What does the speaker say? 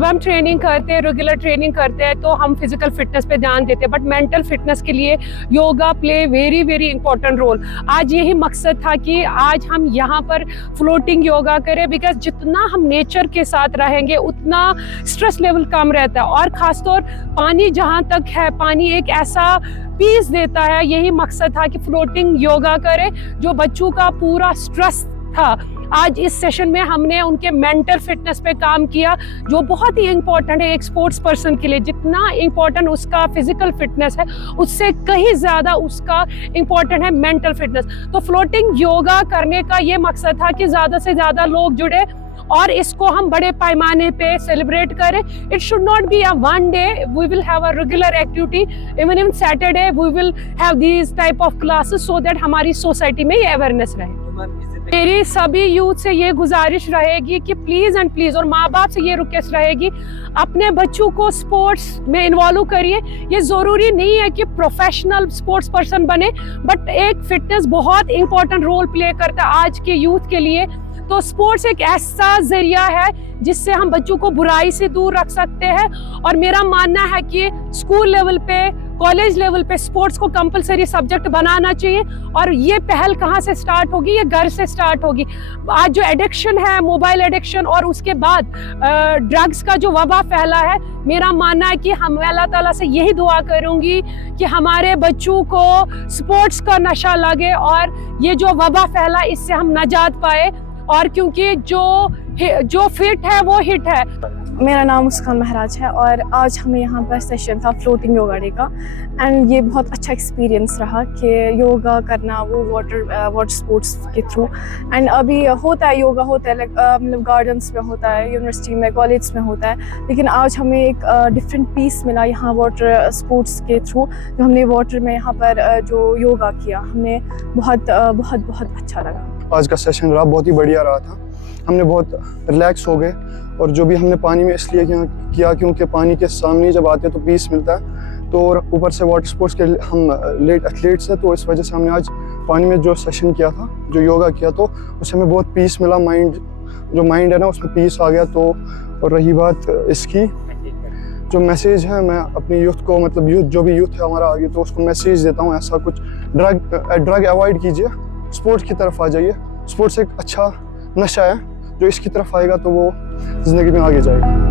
जब हम ट्रेनिंग करते हैं, रेगुलर ट्रेनिंग करते हैं, तो हम फिजिकल फिटनेस पे ध्यान देते हैं, बट मेंटल फिटनेस के लिए yoga play very very important role. आज यही मकसद था कि आज हम यहाँ पर फ्लोटिंग योगा करें, बिकॉज जितना हम नेचर के साथ रहेंगे उतना स्ट्रेस लेवल कम रहता है, और ख़ासतौर पानी जहाँ तक है, पानी एक ऐसा पीस देता है। यही मकसद था कि फ्लोटिंग योगा करें, जो बच्चों का पूरा स्ट्रेस था। आज इस सेशन में हमने उनके मेंटल फिटनेस पे काम किया, जो बहुत ही इम्पोर्टेंट है एक स्पोर्ट्स पर्सन के लिए। जितना इम्पोर्टेंट उसका फिजिकल फिटनेस है, उससे कहीं ज़्यादा उसका इम्पोर्टेंट है मेंटल फिटनेस। तो फ्लोटिंग योगा करने का ये मकसद था कि ज़्यादा से ज़्यादा लोग जुड़े और इसको हम बड़े पैमाने पे सेलिब्रेट करें। It should not be a one day, we will have a regular activity, even Saturday we will have these type of classes, so that हमारी सोसाइटी में ये अवेयरनेस रहे। मेरी सभी यूथ से ये गुजारिश रहेगी कि प्लीज़ एंड प्लीज़, और माँ बाप से ये रिक्वेस्ट रहेगी, अपने बच्चों को स्पोर्ट्स में इन्वॉल्व करिए। ये ज़रूरी नहीं है कि प्रोफेशनल स्पोर्ट्स पर्सन बने, बट एक फिटनेस बहुत इंपॉर्टेंट रोल प्ले करता है आज के यूथ के लिए। तो स्पोर्ट्स एक ऐसा जरिया है जिससे हम बच्चों को बुराई से दूर रख सकते हैं, और मेरा मानना है कि स्कूल लेवल पे, कॉलेज लेवल पे स्पोर्ट्स को कंपलसरी सब्जेक्ट बनाना चाहिए। और ये पहल कहाँ से स्टार्ट होगी? ये घर से स्टार्ट होगी। आज जो एडिक्शन है, मोबाइल एडिक्शन, और उसके बाद ड्रग्स का जो वबा फैला है, मेरा मानना है कि हम अल्लाह ताला से यही दुआ करूंगी कि हमारे बच्चों को स्पोर्ट्स का नशा लगे और ये जो वबा फैला इससे हम नजात पाए, और क्योंकि जो फिट है वो हिट है। मेरा नाम मुस्कान महराज है और आज हमें यहाँ पर सेशन था फ्लोटिंग योगा डे का, एंड ये बहुत अच्छा एक्सपीरियंस रहा कि योगा करना वो वाटर स्पोर्ट्स के थ्रू। एंड अभी होता है योगा, होता है मतलब गार्डन्स में होता है, यूनिवर्सिटी में, कॉलेज में होता है, लेकिन आज हमें एक डिफरेंट पीस मिला यहाँ वाटर स्पोर्ट्स के थ्रू। जो हमने वाटर में यहाँ पर जो योगा किया, हमें बहुत बहुत बहुत अच्छा लगा। आज का सेशन रहा बहुत ही बढ़िया रहा था। हमने बहुत रिलैक्स हो गए, और जो भी हमने पानी में इसलिए किया क्योंकि पानी के सामने जब आते हैं तो पीस मिलता है। तो और ऊपर से वाटर स्पोर्ट्स के हम लेट एथलीट्स हैं, तो इस वजह से हमने आज पानी में जो सेशन किया था, जो योगा किया, तो उससे हमें बहुत पीस मिला। जो माइंड है ना, उसमें पीस आ गया। तो और रही बात इसकी, जो मैसेज है, मैं अपनी यूथ को, मतलब यूथ जो भी यूथ है हमारा आगे, तो उसको मैसेज देता हूँ ऐसा कुछ, ड्रग अवॉइड कीजिए, स्पोर्ट्स की तरफ आ जाइए। स्पोर्ट्स एक अच्छा नशा है, जो इसकी तरफ आएगा तो वो ज़िंदगी में आगे जाएगा।